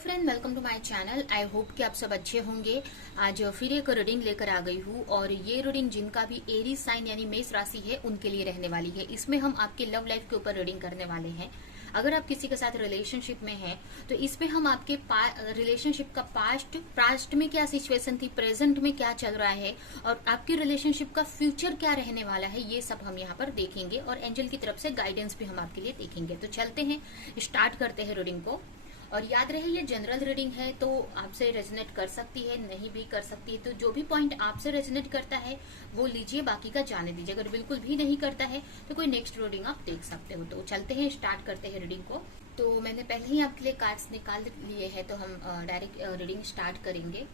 Friend, welcome to my channel. I hope कि आप सब अच्छे होंगे। आज फिर एक रीडिंग लेकर आ गई हूँ और ये रीडिंग जिनका भी एरीज साइन यानी मेष राशि है उनके लिए रहने वाली है। इसमें हम आपके लव लाइफ के ऊपर रीडिंग करने वाले हैं। अगर आप किसी के साथ रिलेशनशिप में हैं तो इसमें हम आपके रिलेशनशिप का पास्ट में क्या सिचुएशन थी, प्रेजेंट में क्या चल रहा है और आपकी रिलेशनशिप का फ्यूचर क्या रहने वाला है, ये सब हम यहाँ पर देखेंगे और एंजल की तरफ से गाइडेंस भी हम आपके लिए देखेंगे। तो चलते हैं, स्टार्ट करते हैं रीडिंग को। और याद रहे ये जनरल रीडिंग है तो आपसे रेजोनेट कर सकती है, नहीं भी कर सकती है। तो जो भी पॉइंट आपसे रेजोनेट करता है वो लीजिए, बाकी का जाने दीजिए। अगर बिल्कुल भी नहीं करता है तो कोई नेक्स्ट रीडिंग आप देख सकते हो। तो चलते हैं, स्टार्ट करते हैं रीडिंग को। तो मैंने पहले ही आपके लिए कार्ड्स निकाल लिए हैं तो हम डायरेक्ट रीडिंग स्टार्ट करेंगे।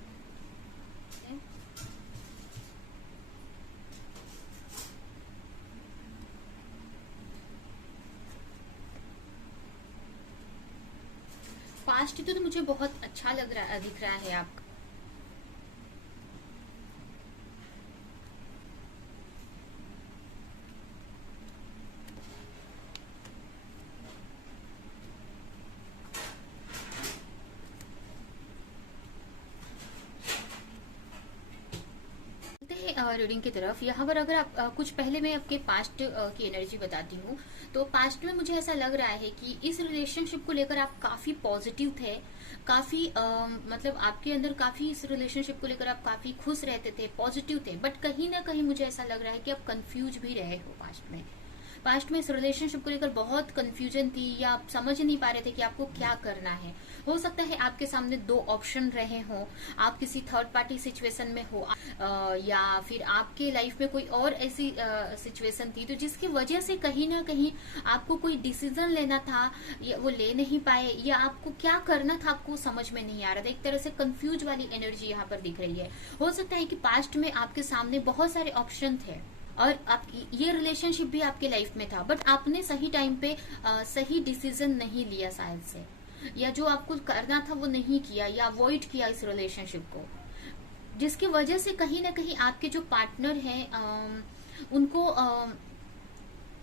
पास्ट तो मुझे बहुत अच्छा दिख रहा है आपका। रीडिंग की तरफ यहाँ पर अगर आप कुछ पहले मैं आपके पास्ट की एनर्जी बताती हूँ। तो पास्ट में मुझे ऐसा लग रहा है कि इस रिलेशनशिप को लेकर आप काफी पॉजिटिव थे, काफी मतलब आपके अंदर काफी इस रिलेशनशिप को लेकर आप काफी खुश रहते थे, पॉजिटिव थे। बट कहीं ना कहीं मुझे ऐसा लग रहा है कि आप कंफ्यूज भी रहे हो। पास्ट में इस रिलेशनशिप को लेकर बहुत कंफ्यूजन थी या आप समझ नहीं पा रहे थे कि आपको क्या करना है। हो सकता है आपके सामने दो ऑप्शन रहे हो, आप किसी थर्ड पार्टी सिचुएशन में हो या फिर आपके लाइफ में कोई और ऐसी सिचुएशन थी तो जिसकी वजह से कहीं ना कहीं आपको कोई डिसीजन लेना था या वो ले नहीं पाए, या आपको क्या करना था आपको समझ में नहीं आ रहा था। एक तरह से कंफ्यूज वाली एनर्जी यहाँ पर दिख रही है। हो सकता है कि पास्ट में आपके सामने बहुत सारे ऑप्शन थे और आप ये रिलेशनशिप भी आपके लाइफ में था, बट आपने सही टाइम पे सही डिसीजन नहीं लिया शायद से, या जो आपको करना था वो नहीं किया या अवॉइड किया इस रिलेशनशिप को, जिसकी वजह से कहीं ना कहीं आपके जो पार्टनर हैं उनको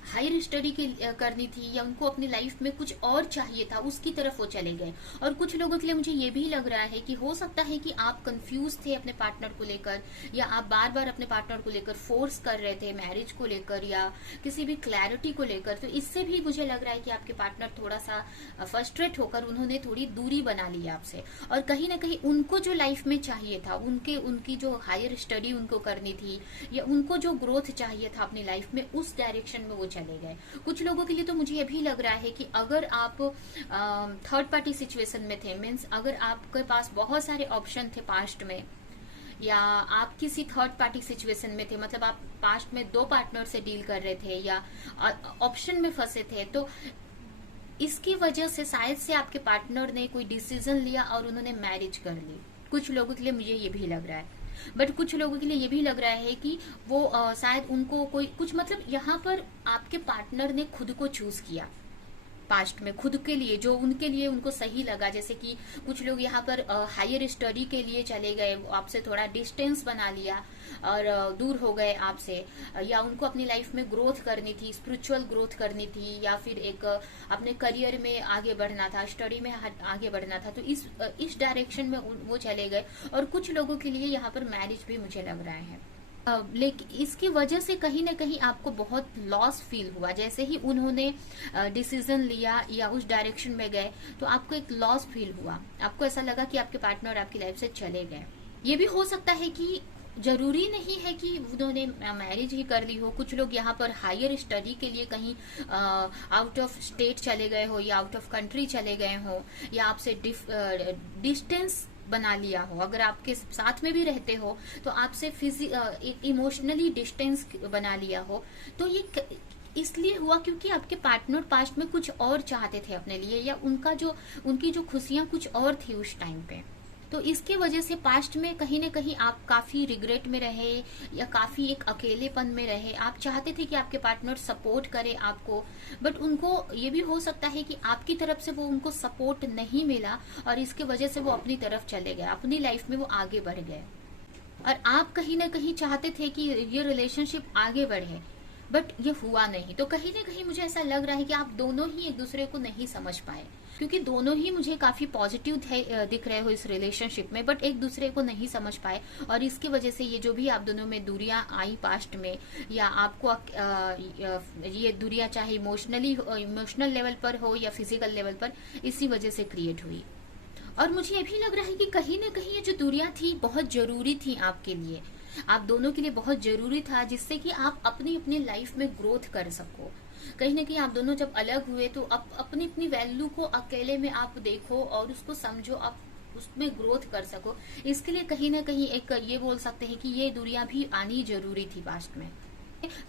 हायर स्टडी करनी थी या उनको अपनी लाइफ में कुछ और चाहिए था, उसकी तरफ वो चले गए। और कुछ लोगों के लिए मुझे ये भी लग रहा है कि हो सकता है कि आप कंफ्यूज थे अपने पार्टनर को लेकर, या आप बार बार अपने पार्टनर को लेकर फोर्स कर रहे थे मैरिज को लेकर या किसी भी क्लैरिटी को लेकर। तो इससे भी मुझे लग रहा है कि आपके पार्टनर थोड़ा सा फ्रस्ट्रेट होकर उन्होंने थोड़ी दूरी बना ली आपसे, और कहीं ना कहीं उनको जो लाइफ में चाहिए था, उनकी जो हायर स्टडी उनको करनी थी या उनको जो ग्रोथ चाहिए था अपनी लाइफ में, उस डायरेक्शन में वो चले गए। कुछ लोगों के लिए तो मुझे ये भी लग रहा है कि अगर आप थर्ड पार्टी सिचुएशन में थे, मीन्स अगर आपके पास बहुत सारे ऑप्शन थे पास्ट में, या आप किसी थर्ड पार्टी सिचुएशन में थे, मतलब आप पास्ट में दो पार्टनर से डील कर रहे थे या ऑप्शन में फंसे थे, तो इसकी वजह से शायद से आपके पार्टनर ने कोई डिसीजन लिया और उन्होंने मैरिज कर ली। कुछ लोगों के लिए मुझे ये भी लग रहा है, बट कुछ लोगों के लिए ये भी लग रहा है कि वो शायद उनको कोई कुछ, मतलब यहाँ पर आपके पार्टनर ने खुद को चूज किया पास्ट में, खुद के लिए जो उनके लिए उनको सही लगा। जैसे कि कुछ लोग यहाँ पर हायर स्टडी के लिए चले गए, आपसे थोड़ा डिस्टेंस बना लिया और दूर हो गए आपसे, या उनको अपनी लाइफ में ग्रोथ करनी थी, स्पिरिचुअल ग्रोथ करनी थी, या फिर एक अपने करियर में आगे बढ़ना था, स्टडी में आगे बढ़ना था, तो इस डायरेक्शन में वो चले गए। और कुछ लोगों के लिए यहाँ पर मैरिज भी मुझे लग रहा है, लेकिन इसकी वजह से कहीं ना कहीं आपको बहुत लॉस फील हुआ। जैसे ही उन्होंने डिसीजन लिया या उस डायरेक्शन में गए तो आपको एक लॉस फील हुआ, आपको ऐसा लगा कि आपके पार्टनर आपकी लाइफ से चले गए। ये भी हो सकता है कि जरूरी नहीं है कि उन्होंने मैरिज ही कर ली हो। कुछ लोग यहाँ पर हायर स्टडी के लिए कहीं आउट ऑफ स्टेट चले गए हो या आउट ऑफ कंट्री चले गए हो, या आपसे डिस्टेंस बना लिया हो। अगर आपके साथ में भी रहते हो तो आपसे इमोशनली डिस्टेंस बना लिया हो। तो ये इसलिए हुआ क्योंकि आपके पार्टनर पास्ट में कुछ और चाहते थे अपने लिए, या उनकी जो खुशियां कुछ और थी उस टाइम पे। तो इसके वजह से पास्ट में कहीं ना कहीं आप काफी रिग्रेट में रहे या काफी एक अकेलेपन में रहे। आप चाहते थे कि आपके पार्टनर सपोर्ट करे आपको, बट उनको ये भी हो सकता है कि आपकी तरफ से वो उनको सपोर्ट नहीं मिला और इसके वजह से वो अपनी तरफ चले गए, अपनी लाइफ में वो आगे बढ़ गए। और आप कहीं ना कहीं चाहते थे कि ये रिलेशनशिप आगे बढ़े, बट ये हुआ नहीं। तो कहीं ना कहीं मुझे ऐसा लग रहा है कि आप दोनों ही एक दूसरे को नहीं समझ पाए, क्योंकि दोनों ही मुझे काफी पॉजिटिव दिख रहे हो इस रिलेशनशिप में, बट एक दूसरे को नहीं समझ पाए, और इसकी वजह से ये जो भी आप दोनों में दूरियां आई पास्ट में, या आपको ये दूरियां चाहे इमोशनल लेवल पर हो या फिजिकल लेवल पर, इसी वजह से क्रिएट हुई। और मुझे ये भी लग रहा है कि कहीं ना कहीं ये जो दूरियां थी बहुत जरूरी थी आपके लिए, आप दोनों के लिए बहुत जरूरी था, जिससे कि आप अपनी अपनी लाइफ में ग्रोथ कर सको। कहीं ना कहीं आप दोनों जब अलग हुए तो अपनी अपनी वैल्यू को अकेले में आप देखो और उसको समझो, आप उसमें ग्रोथ कर सको। इसके लिए कहीं ना कहीं एक ये बोल सकते हैं कि ये दूरियां भी आनी जरूरी थी पास्ट में।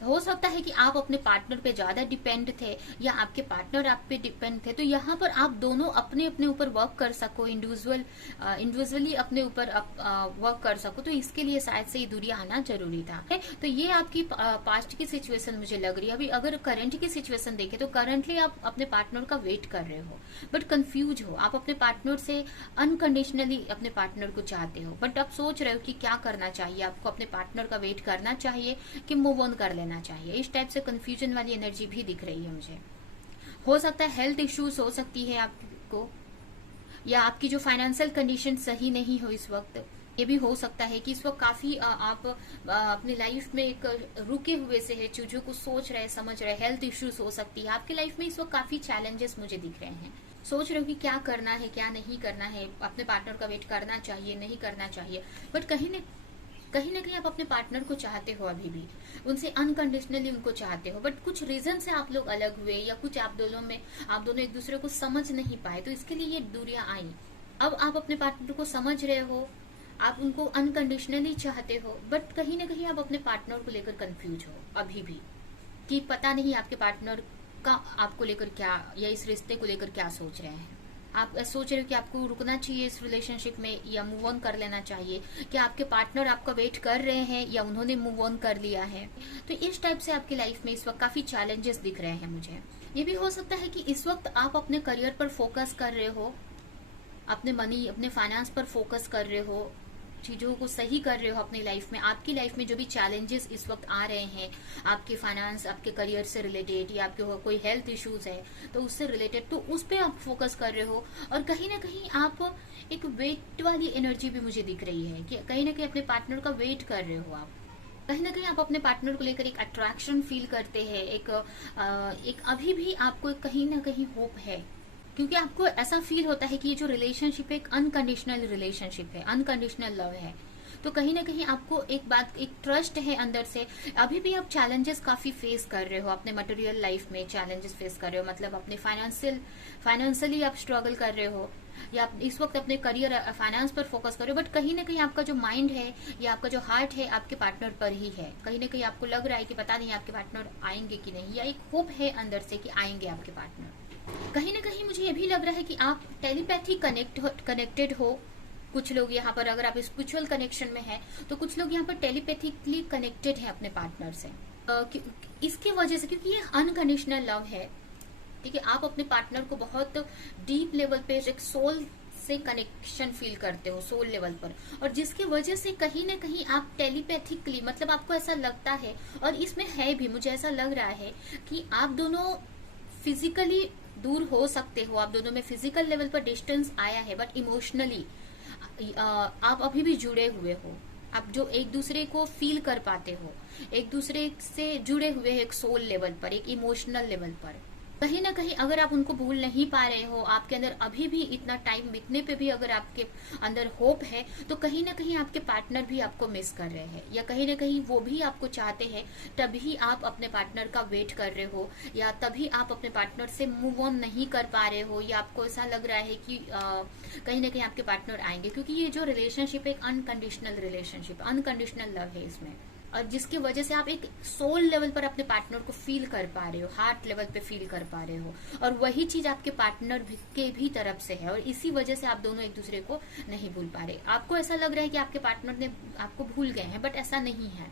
हो सकता है कि आप अपने पार्टनर पे ज्यादा डिपेंड थे या आपके पार्टनर आप पे डिपेंड थे, तो यहाँ पर आप दोनों अपने अपने ऊपर वर्क कर सको, इंडिविजुअली अपने ऊपर वर्क कर सको, तो इसके लिए शायद से ये दूरी आना जरूरी था। तो ये आपकी पास्ट की सिचुएशन मुझे लग रही है। अभी अगर करंट की सिचुएशन देखें तो करंटली आप अपने पार्टनर का वेट कर रहे हो, बट कंफ्यूज हो, आप अपने पार्टनर से अनकंडीशनली अपने पार्टनर को चाहते हो, बट आप सोच रहे हो कि क्या करना चाहिए, आपको अपने पार्टनर का वेट करना चाहिए कि मूव ऑन कर लेना चाहिए। इस टाइप से कंफ्यूजन वाली एनर्जी भी दिख रही है मुझे। हो सकता है हेल्थ इश्यूज हो सकती है आपको, या आपकी जो फाइनेंशियल कंडीशन सही नहीं हो इस वक्त, ये भी हो सकता है कि इस वक्त काफी आप अपनी लाइफ में एक रुके हुए से है, चीजों को सोच रहे समझ रहे, हेल्थ इश्यूज हो सकती है आपकी लाइफ में। इस वक्त काफी चैलेंजेस मुझे दिख रहे हैं, सोच रहे हो कि क्या करना है क्या नहीं करना है, अपने पार्टनर का वेट करना चाहिए नहीं करना चाहिए, बट कहीं ना कहीं आप अपने पार्टनर को चाहते हो, अभी भी उनसे अनकंडीशनली उनको चाहते हो, बट कुछ रीजन से आप लोग अलग हुए, या कुछ आप दोनों एक दूसरे को समझ नहीं पाए, तो इसके लिए ये दूरियां आई। अब आप अपने पार्टनर को समझ रहे हो, आप उनको अनकंडीशनली चाहते हो, बट कहीं ना कहीं आप अपने पार्टनर को लेकर कंफ्यूज हो अभी भी, कि पता नहीं आपके पार्टनर का आपको लेकर क्या, या इस रिश्ते को लेकर क्या सोच रहे हैं। आप सोच रहे हो कि आपको रुकना चाहिए इस रिलेशनशिप में या मूव ऑन कर लेना चाहिए, क्या आपके पार्टनर आपका वेट कर रहे हैं या उन्होंने मूव ऑन कर लिया है। तो इस टाइप से आपकी लाइफ में इस वक्त काफी चैलेंजेस दिख रहे हैं मुझे। ये भी हो सकता है कि इस वक्त आप अपने करियर पर फोकस कर रहे हो, अपने मनी अपने फाइनेंस पर फोकस कर रहे हो, चीजों को सही कर रहे हो अपनी लाइफ में। आपकी लाइफ में जो भी चैलेंजेस इस वक्त आ रहे हैं, आपके फाइनेंस आपके करियर से रिलेटेड, या आपके कोई हेल्थ इश्यूज है तो उससे रिलेटेड, तो उस पर आप फोकस कर रहे हो। और कहीं ना कहीं आप एक वेट वाली एनर्जी भी मुझे दिख रही है, कि कहीं ना कहीं अपने पार्टनर का वेट कर रहे हो आप, कहीं ना कहीं आप अपने पार्टनर को लेकर एक अट्रैक्शन फील करते हैं, एक अभी भी आपको कहीं ना कहीं होप है, क्योंकि आपको ऐसा फील होता है कि ये जो रिलेशनशिप है एक अनकंडीशनल रिलेशनशिप है, अनकंडीशनल लव है। तो कहीं ना कहीं आपको एक ट्रस्ट है अंदर से। अभी भी आप चैलेंजेस काफी फेस कर रहे हो, अपने मटेरियल लाइफ में चैलेंजेस फेस कर रहे हो, मतलब अपने फाइनेंशियली आप स्ट्रगल कर रहे हो, या इस वक्त अपने करियर फाइनेंस पर फोकस कर रहे हो, बट कहीं ना कहीं आपका जो माइंड है या आपका जो हार्ट है आपके पार्टनर पर ही है। कहीं ना कहीं आपको लग रहा है कि पता नहीं आपके पार्टनर आएंगे कि नहीं, या एक होप है अंदर से कि आएंगे आपके पार्टनर। कहीं ना कहीं मुझे ये भी लग रहा है कि आप टेलीपैथी कनेक्टेड हो। कुछ लोग यहाँ पर, अगर आप स्पिरिचुअल कनेक्शन में है तो कुछ लोग यहाँ पर टेलीपैथिकली कनेक्टेड है अपने पार्टनर से, इसके वजह से, क्योंकि ये अनकंडीशनल लव है। ठीक है, आप अपने पार्टनर को बहुत डीप लेवल पे एक सोल से कनेक्शन फील करते हो, सोल लेवल पर, और जिसकी वजह से कहीं ना कहीं आप टेलीपैथिकली, मतलब आपको ऐसा लगता है, और इसमें है भी, मुझे ऐसा लग रहा है कि आप दोनों फिजिकली दूर हो सकते हो, आप दोनों में फिजिकल लेवल पर डिस्टेंस आया है, बट इमोशनली आप अभी भी जुड़े हुए हो। आप जो एक दूसरे को फील कर पाते हो, एक दूसरे से जुड़े हुए हैं एक सोल लेवल पर, एक इमोशनल लेवल पर। कहीं ना कहीं अगर आप उनको भूल नहीं पा रहे हो, आपके अंदर अभी भी इतना टाइम बीतने पे भी अगर आपके अंदर होप है, तो कहीं ना कहीं आपके पार्टनर भी आपको मिस कर रहे हैं, या कहीं ना कहीं वो भी आपको चाहते हैं, तभी आप अपने पार्टनर का वेट कर रहे हो, या तभी आप अपने पार्टनर से मूव ऑन नहीं कर पा रहे हो, या आपको ऐसा लग रहा है कि कहीं ना कहीं आपके पार्टनर आएंगे, क्योंकि ये जो रिलेशनशिप एक अनकंडीशनल रिलेशनशिप, अनकंडीशनल लव है इसमें, और जिसकी वजह से आप एक सोल लेवल पर अपने पार्टनर को फील कर पा रहे हो, हार्ट लेवल पे फील कर पा रहे हो, और वही चीज आपके पार्टनर के भी तरफ से है, और इसी वजह से आप दोनों एक दूसरे को नहीं भूल पा रहे। आपको ऐसा लग रहा है कि आपके पार्टनर ने आपको भूल गए हैं, बट ऐसा नहीं है।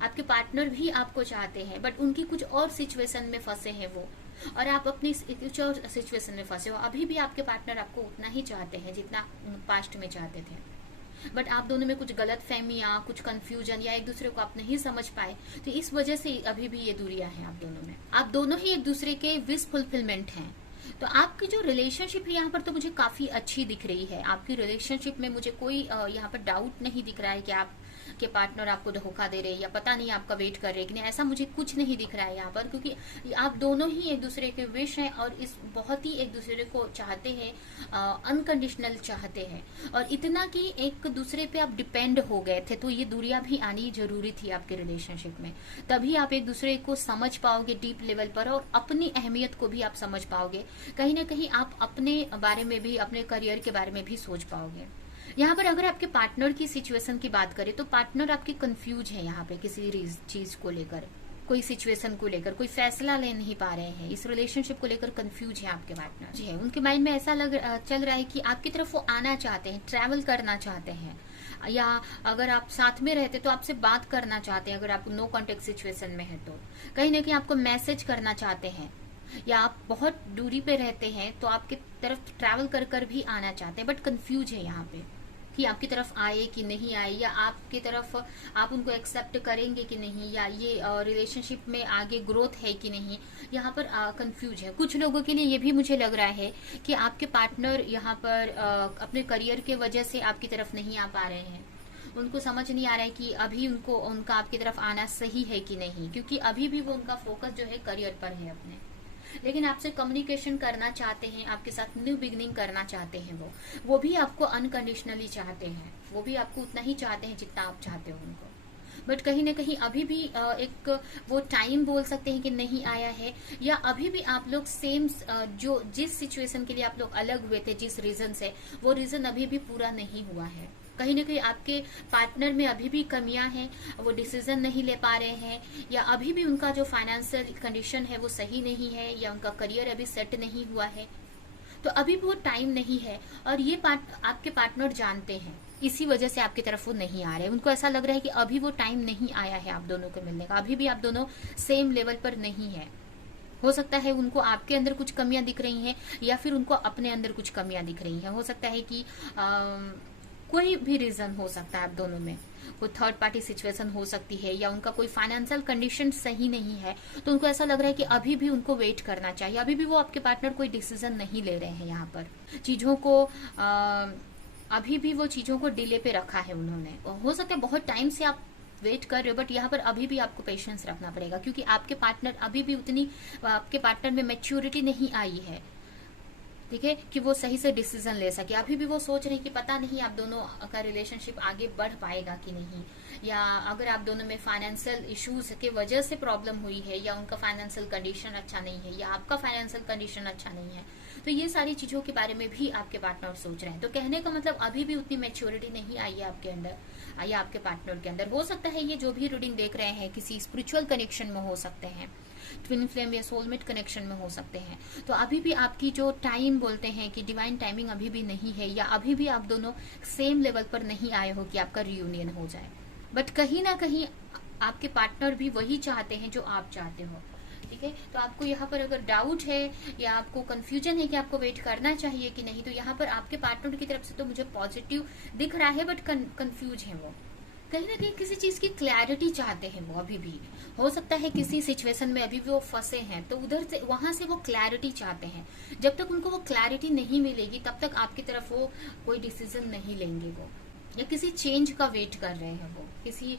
आपके पार्टनर भी आपको चाहते हैं, बट उनकी कुछ और सिचुएशन में फंसे हैं वो, और आप अपनी कुछ और सिचुएशन में फंसे हो। अभी भी आपके पार्टनर आपको उतना ही चाहते हैं जितना पास्ट में चाहते थे, बट आप दोनों में कुछ गलत फहमियां, कुछ कंफ्यूजन, या एक दूसरे को आप नहीं समझ पाए, तो इस वजह से अभी भी ये दूरियां हैं आप दोनों में। आप दोनों ही एक दूसरे के विश फुलफिलमेंट हैं, तो आपकी जो रिलेशनशिप है यहाँ पर तो मुझे काफी अच्छी दिख रही है। आपकी रिलेशनशिप में मुझे कोई यहाँ पर डाउट नहीं दिख रहा है कि आप के पार्टनर आपको धोखा दे रहे हैं या पता नहीं आपका वेट कर रहे हैं कि नहीं, ऐसा मुझे कुछ नहीं दिख रहा है यहाँ पर, क्योंकि आप दोनों ही एक दूसरे के विश हैं और इस बहुत ही एक दूसरे को चाहते हैं, अनकंडीशनल चाहते हैं, और इतना कि एक दूसरे पे आप डिपेंड हो गए थे। तो ये दूरियां भी आनी जरूरी थी आपके रिलेशनशिप में, तभी आप एक दूसरे को समझ पाओगे डीप लेवल पर, और अपनी अहमियत को भी आप समझ पाओगे। कहीं ना कहीं आप अपने बारे में भी, अपने करियर के बारे में भी सोच पाओगे। यहाँ पर अगर आपके पार्टनर की सिचुएशन की बात करें तो पार्टनर आपके कंफ्यूज है यहाँ पे किसी चीज को लेकर, कोई सिचुएशन को लेकर कोई फैसला ले नहीं पा रहे हैं, इस रिलेशनशिप को लेकर कंफ्यूज है आपके पार्टनर जी है। उनके माइंड में ऐसा चल रहा है कि आपकी तरफ वो आना चाहते हैं, ट्रैवल करना चाहते हैं, या अगर आप साथ में रहते तो आपसे बात करना चाहते हैं, अगर आप नो कॉन्टेक्ट सिचुएशन में है तो कहीं ना कहीं आपको मैसेज करना चाहते हैं, या आप बहुत दूरी पे रहते हैं तो आपकी तरफ ट्रैवल कर कर भी आना चाहते हैं, बट कंफ्यूज है यहाँ पे कि आपकी तरफ आए कि नहीं आए, या आपकी तरफ आप उनको एक्सेप्ट करेंगे कि नहीं, या ये रिलेशनशिप में आगे ग्रोथ है कि नहीं, यहाँ पर कंफ्यूज है। कुछ लोगों के लिए ये भी मुझे लग रहा है कि आपके पार्टनर यहाँ पर अपने करियर के वजह से आपकी तरफ नहीं आ पा रहे हैं, उनको समझ नहीं आ रहा है कि अभी उनका आपकी तरफ आना सही है कि नहीं, क्योंकि अभी भी वो उनका फोकस जो है करियर पर है अपने, लेकिन आपसे कम्युनिकेशन करना चाहते हैं, आपके साथ न्यू बिगनिंग करना चाहते हैं। वो भी आपको अनकंडीशनली चाहते हैं, वो भी आपको उतना ही चाहते हैं जितना आप चाहते हो उनको, बट कहीं ना कहीं अभी भी एक वो टाइम बोल सकते हैं कि नहीं आया है, या अभी भी आप लोग सेम जो जिस सिचुएशन के लिए आप लोग अलग हुए थे, जिस रीजन से, वो रीजन अभी भी पूरा नहीं हुआ है। कहीं ना कहीं आपके पार्टनर में अभी भी कमियां हैं, वो डिसीजन नहीं ले पा रहे हैं, या अभी भी उनका जो फाइनेंशियल कंडीशन है वो सही नहीं है, या उनका करियर अभी सेट नहीं हुआ है, तो अभी भी वो टाइम नहीं है। और ये आपके पार्टनर जानते हैं, इसी वजह से आपकी तरफ वो नहीं आ रहे। उनको ऐसा लग रहा है कि अभी वो टाइम नहीं आया है आप दोनों को मिलने का, अभी भी आप दोनों सेम लेवल पर नहीं है। हो सकता है उनको आपके अंदर कुछ कमियां दिख रही हैं, या फिर उनको अपने अंदर कुछ कमियां दिख रही हैं। हो सकता है कि कोई भी रीजन हो सकता है आप दोनों में, कोई थर्ड पार्टी सिचुएशन हो सकती है, या उनका कोई फाइनेंशियल कंडीशन सही नहीं है, तो उनको ऐसा लग रहा है कि अभी भी उनको वेट करना चाहिए, अभी भी वो आपके पार्टनर कोई डिसीजन नहीं ले रहे हैं। यहाँ पर चीजों को अभी भी वो चीजों को डिले पे रखा है उन्होंने। हो सकता है बहुत टाइम से आप वेट कर रहे हो, बट यहाँ पर अभी भी आपको पेशेंस रखना पड़ेगा, क्योंकि आपके पार्टनर अभी भी उतनी, आपके पार्टनर में मैच्योरिटी नहीं आई है, ठीक है, कि वो सही से डिसीजन ले सके। अभी भी वो सोच रहे हैं कि पता नहीं आप दोनों का रिलेशनशिप आगे बढ़ पाएगा कि नहीं, या अगर आप दोनों में फाइनेंशियल इश्यूज के वजह से प्रॉब्लम हुई है, या उनका फाइनेंशियल कंडीशन अच्छा नहीं है, या आपका फाइनेंशियल कंडीशन अच्छा नहीं है, तो ये सारी चीजों के बारे में भी आपके पार्टनर सोच रहे हैं। तो कहने का मतलब अभी भी उतनी मैच्योरिटी नहीं आई है आपके अंदर या आपके पार्टनर के अंदर। हो सकता है ये जो भी रीडिंग देख रहे हैं किसी स्पिरिचुअल कनेक्शन में हो सकते हैं, ट्विन फ्लेम या सोलमेट कनेक्शन में हो सकते हैं, तो अभी भी आपकी जो टाइम बोलते हैं कि डिवाइन टाइमिंग अभी भी नहीं है, या अभी भी आप दोनों सेम लेवल पर नहीं आए हो कि आपका रियूनियन हो जाए। बट कहीं ना कहीं आपके पार्टनर भी वही चाहते हैं जो आप चाहते हो, ठीक है। तो आपको यहाँ पर अगर डाउट है या आपको कंफ्यूजन है कि आपको वेट करना चाहिए कि नहीं, तो यहाँ पर आपके पार्टनर की तरफ से तो मुझे पॉजिटिव दिख रहा है, बट कंफ्यूज है वो, कहीं ना कहीं किसी चीज की क्लैरिटी चाहते हैं वो अभी भी। हो सकता है किसी सिचुएशन में अभी भी वो फंसे हैं, तो उधर से वहां से वो क्लैरिटी चाहते हैं। जब तक उनको वो क्लैरिटी नहीं मिलेगी तब तक आपकी तरफ वो कोई डिसीजन नहीं लेंगे वो, या किसी चेंज का वेट कर रहे हैं वो, किसी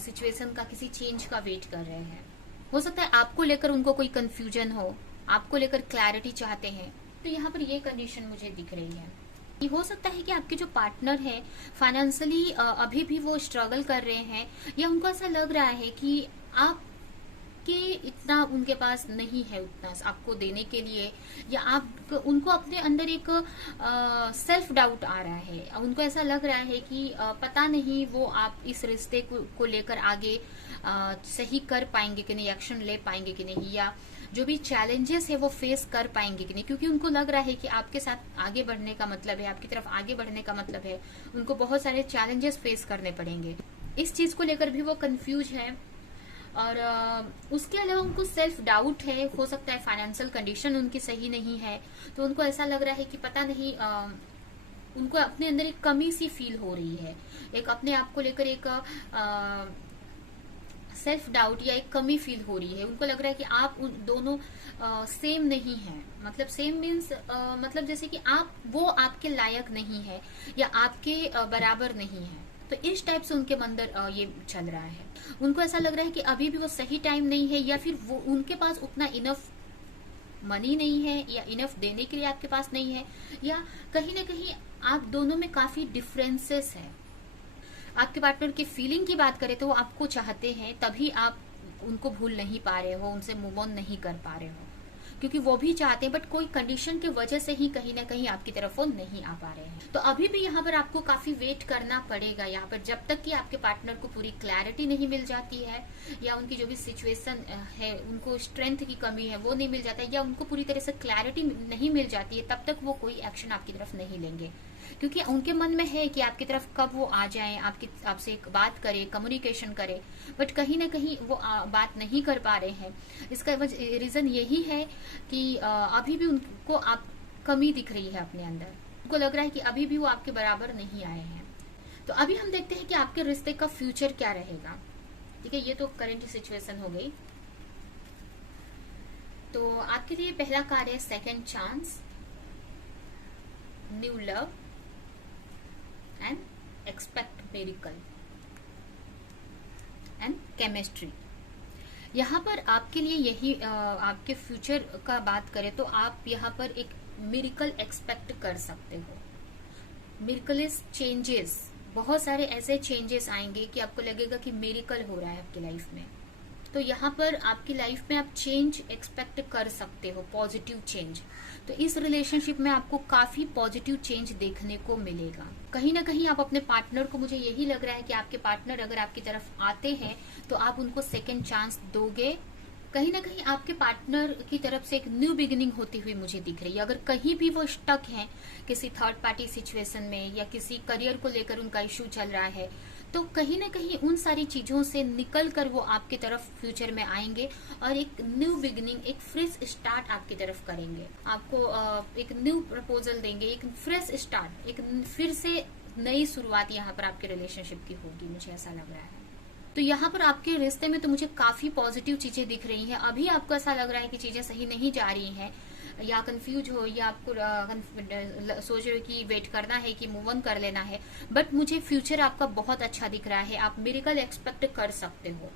सिचुएशन का, किसी चेंज का वेट कर रहे हैं। हो सकता है आपको लेकर उनको कोई कंफ्यूजन हो, आपको लेकर क्लैरिटी चाहते हैं, तो यहाँ पर ये कंडीशन मुझे दिख रही है। हो सकता है कि आपके जो पार्टनर है फाइनेंशियली अभी भी वो स्ट्रगल कर रहे हैं, या उनको ऐसा लग रहा है कि आपके इतना उनके पास नहीं है उतना आपको देने के लिए, या आप उनको अपने अंदर एक सेल्फ डाउट आ रहा है। उनको ऐसा लग रहा है कि पता नहीं वो आप इस रिश्ते को लेकर आगे सही कर पाएंगे कि नहीं, एक्शन ले पाएंगे कि नहीं, या जो भी चैलेंजेस है वो फेस कर पाएंगे कि नहीं, क्योंकि उनको लग रहा है कि आपके साथ आगे बढ़ने का मतलब है, आपकी तरफ आगे बढ़ने का मतलब है उनको बहुत सारे चैलेंजेस फेस करने पड़ेंगे। इस चीज को लेकर भी वो कंफ्यूज है, और उसके अलावा उनको सेल्फ डाउट है। हो सकता है फाइनेंशियल कंडीशन उनकी सही नहीं है, तो उनको ऐसा लग रहा है कि पता नहीं उनको अपने अंदर एक कमी सी फील हो रही है, एक अपने आप को लेकर एक सेल्फ डाउट या एक कमी फील हो रही है, उनको लग रहा है कि आप उन दोनों सेम नहीं है। मतलब सेम मीन्स मतलब जैसे कि आप वो आपके लायक नहीं है या आपके बराबर नहीं है। तो इस टाइप से उनके अंदर ये चल रहा है। उनको ऐसा लग रहा है कि अभी भी वो सही टाइम नहीं है, या फिर वो उनके पास उतना इनफ मनी नहीं है, या इनफ देने के लिए आपके पास नहीं है, या कहीं ना कहीं आप दोनों में काफी डिफरेंसेस है। आपके पार्टनर की फीलिंग की बात करें तो वो आपको चाहते हैं, तभी आप उनको भूल नहीं पा रहे हो, उनसे मूव ऑन नहीं कर पा रहे हो, क्योंकि वो भी चाहते हैं, बट कोई कंडीशन की वजह से ही कहीं ना कहीं आपकी तरफ वो नहीं आ पा रहे हैं। तो अभी भी यहाँ पर आपको काफी वेट करना पड़ेगा यहाँ पर, जब तक कि आपके पार्टनर को पूरी क्लैरिटी नहीं मिल जाती है, या उनकी जो भी सिचुएशन है, उनको स्ट्रेंथ की कमी है वो नहीं मिल जाता है, या उनको पूरी तरह से क्लैरिटी नहीं मिल जाती है, तब तक वो कोई एक्शन आपकी तरफ नहीं लेंगे। क्योंकि उनके मन में है कि आपकी तरफ कब वो आ जाए, आपसे एक बात करे, कम्युनिकेशन करे, बट कहीं ना कहीं वो बात नहीं कर पा रहे हैं। इसका रीजन यही है कि अभी भी उनको आप कमी दिख रही है अपने अंदर, उनको लग रहा है कि अभी भी वो आपके बराबर नहीं आए हैं। तो अभी हम देखते हैं कि आपके रिश्ते का फ्यूचर क्या रहेगा। ठीक है, ये तो करंट सिचुएशन हो गई। तो आपके लिए पहला कार्ड है second chance, new love and expect miracle and chemistry. यहाँ पर आपके लिए यही आपके फ्यूचर का बात करें तो आप यहाँ पर एक मिरेकल एक्सपेक्ट कर सकते हो। मिरेकलस चेंजेस, बहुत सारे ऐसे चेंजेस आएंगे कि आपको लगेगा कि मिरेकल हो रहा है आपकी लाइफ में। तो यहाँ पर आपकी लाइफ में आप चेंज एक्सपेक्ट कर सकते हो, पॉजिटिव चेंज। तो इस रिलेशनशिप में आपको काफी पॉजिटिव चेंज देखने को मिलेगा। कहीं ना कहीं आप अपने पार्टनर को, मुझे यही लग रहा है कि आपके पार्टनर अगर आपकी तरफ आते हैं तो आप उनको सेकंड चांस दोगे। कहीं ना कहीं आपके पार्टनर की तरफ से एक न्यू बिगिनिंग होती हुई मुझे दिख रही है। अगर कहीं भी वो स्टक हैं किसी थर्ड पार्टी सिचुएशन में, या किसी करियर को लेकर उनका इश्यू चल रहा है, तो कहीं ना कहीं उन सारी चीजों से निकल कर वो आपकी तरफ फ्यूचर में आएंगे और एक न्यू बिगिनिंग, एक फ्रेश स्टार्ट आपकी तरफ करेंगे। आपको एक न्यू प्रपोजल देंगे, एक फ्रेश स्टार्ट, एक फिर से नई शुरुआत यहाँ पर आपके रिलेशनशिप की होगी, मुझे ऐसा लग रहा है। तो यहाँ पर आपके रिश्ते में तो मुझे काफी पॉजिटिव चीजें दिख रही हैं। अभी आपको ऐसा लग रहा है कि चीजें सही नहीं जा रही हैं, या कंफ्यूज हो, या आपको सोच रहे हो कि वेट करना है, कि मूव ऑन कर लेना है, बट मुझे फ्यूचर आपका बहुत अच्छा दिख रहा है। आप मिरेकल एक्सपेक्ट कर सकते हो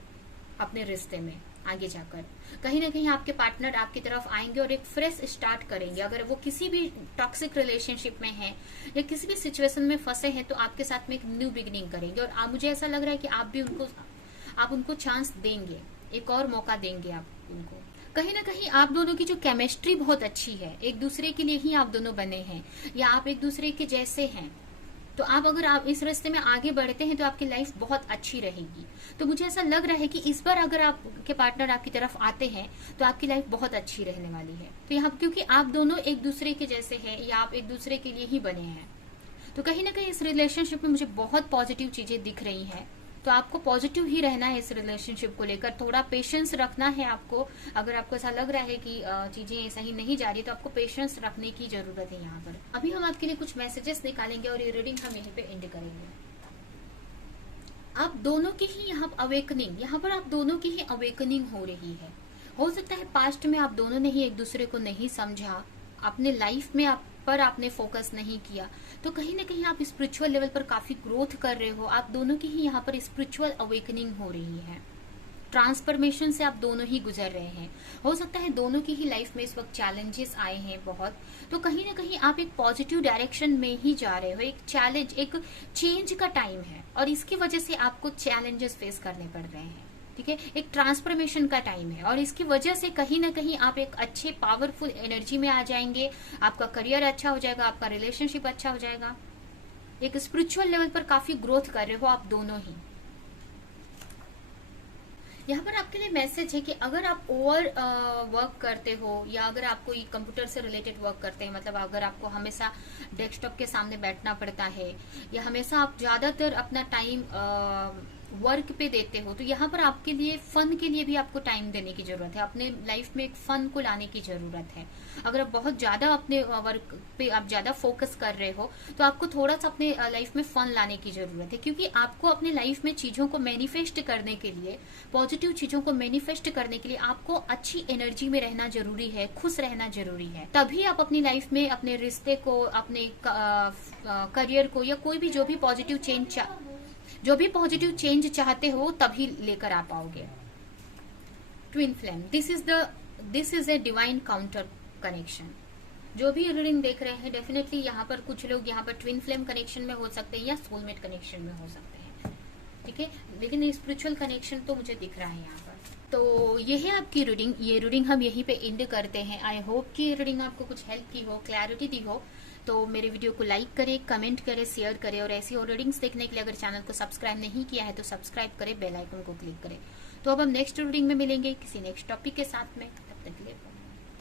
अपने रिश्ते में आगे जाकर। कहीं ना कहीं आपके पार्टनर आपकी तरफ आएंगे और एक फ्रेश स्टार्ट करेंगे। अगर वो किसी भी टॉक्सिक रिलेशनशिप में है या किसी भी सिचुएशन में फंसे हैं, तो आपके साथ में एक न्यू बिगिनिंग करेंगे। और मुझे ऐसा लग रहा है कि आप उनको चांस देंगे, एक और मौका देंगे आप उनको। कहीं ना कहीं आप दोनों की जो केमिस्ट्री बहुत अच्छी है, एक दूसरे के लिए ही आप दोनों बने हैं, या आप एक दूसरे के जैसे हैं। तो अगर आप इस रास्ते में आगे बढ़ते हैं तो आपकी लाइफ बहुत अच्छी रहेगी। तो मुझे ऐसा लग रहा है कि इस बार अगर आपके पार्टनर आपकी तरफ आते हैं तो आपकी लाइफ बहुत अच्छी रहने वाली है। तो यहाँ क्योंकि आप दोनों एक दूसरे के जैसे हैं, या आप एक दूसरे के लिए ही बने हैं, तो कहीं ना कहीं इस रिलेशनशिप में मुझे बहुत पॉजिटिव चीजें दिख रही हैं। तो आपको पॉजिटिव ही रहना है इस रिलेशनशिप को लेकर, थोड़ा पेशेंस रखना है आपको। अगर आपको ऐसा लग रहा है कि चीजें सही नहीं जा रही, तो आपको पेशेंस रखने की जरूरत है यहाँ पर। अभी हम आपके लिए कुछ मैसेजेस निकालेंगे और ये रीडिंग हम यहीं पे एंड करेंगे। आप दोनों की ही यहाँ पर आप दोनों की ही अवेकनिंग हो रही है। हो सकता है पास्ट में आप दोनों ने ही एक दूसरे को नहीं समझा, अपने लाइफ में आपने फोकस नहीं किया, तो कहीं ना कहीं आप स्पिरिचुअल लेवल पर काफी ग्रोथ कर रहे हो। आप दोनों की ही यहाँ पर स्पिरिचुअल अवेकनिंग हो रही है, ट्रांसफॉर्मेशन से आप दोनों ही गुजर रहे हैं। हो सकता है दोनों की ही लाइफ में इस वक्त चैलेंजेस आए हैं बहुत, तो कहीं ना कहीं आप एक पॉजिटिव डायरेक्शन में ही जा रहे हो। एक चैलेंज, एक चेंज का टाइम है और इसकी वजह से आपको चैलेंजेस फेस करने पड़ रहे हैं। ठीक है, एक ट्रांसफॉर्मेशन का टाइम है और इसकी वजह से कहीं ना कहीं आप एक अच्छे पावरफुल एनर्जी में आ जाएंगे। आपका करियर अच्छा हो जाएगा, आपका रिलेशनशिप अच्छा हो जाएगा। एक स्पिरिचुअल लेवल पर काफी ग्रोथ कर रहे हो आप दोनों ही। यहाँ पर आपके लिए मैसेज है कि अगर आप ओवर वर्क करते हो, या अगर आप कोई कंप्यूटर से रिलेटेड वर्क करते हैं, मतलब अगर आपको हमेशा डेस्कटॉप के सामने बैठना पड़ता है, या हमेशा आप ज्यादातर अपना टाइम वर्क पे देते हो, तो यहाँ पर आपके लिए फन के लिए भी आपको टाइम देने की जरूरत है, अपने लाइफ में एक फन को लाने की जरूरत है। अगर आप बहुत ज्यादा अपने वर्क पे आप ज्यादा फोकस कर रहे हो, तो आपको थोड़ा सा अपने लाइफ में फन लाने की जरूरत है, क्योंकि आपको अपने लाइफ में चीजों को मैनिफेस्ट करने के लिए, पॉजिटिव चीजों को मैनिफेस्ट करने के लिए आपको अच्छी एनर्जी में रहना जरूरी है, खुश रहना जरूरी है। तभी आप अपनी लाइफ में अपने रिश्ते को, अपने करियर को, या कोई भी जो भी पॉजिटिव चेंज चाहते हो तभी लेकर आ पाओगे। Twin flame, this is a divine counter connection. जो भी रीडिंग देख रहे हैं, डेफिनेटली यहाँ पर कुछ लोग यहाँ पर ट्विन फ्लेम कनेक्शन में हो सकते हैं या सोलमेट कनेक्शन में हो सकते हैं, ठीक है, लेकिन स्पिरिचुअल कनेक्शन तो मुझे दिख रहा है यहाँ पर। तो ये है आपकी रीडिंग, ये रीडिंग हम यहीं पे एंड करते हैं। आई होप कि ये रीडिंग आपको कुछ हेल्प की हो, क्लैरिटी दी हो। तो मेरे वीडियो को लाइक करें, कमेंट करें, शेयर करें, और ऐसी और रीडिंग्स देखने के लिए अगर चैनल को सब्सक्राइब नहीं किया है तो सब्सक्राइब करें, बेल आइकन को क्लिक करें। तो अब हम नेक्स्ट रीडिंग में मिलेंगे किसी नेक्स्ट टॉपिक के साथ में, तब तक के लिए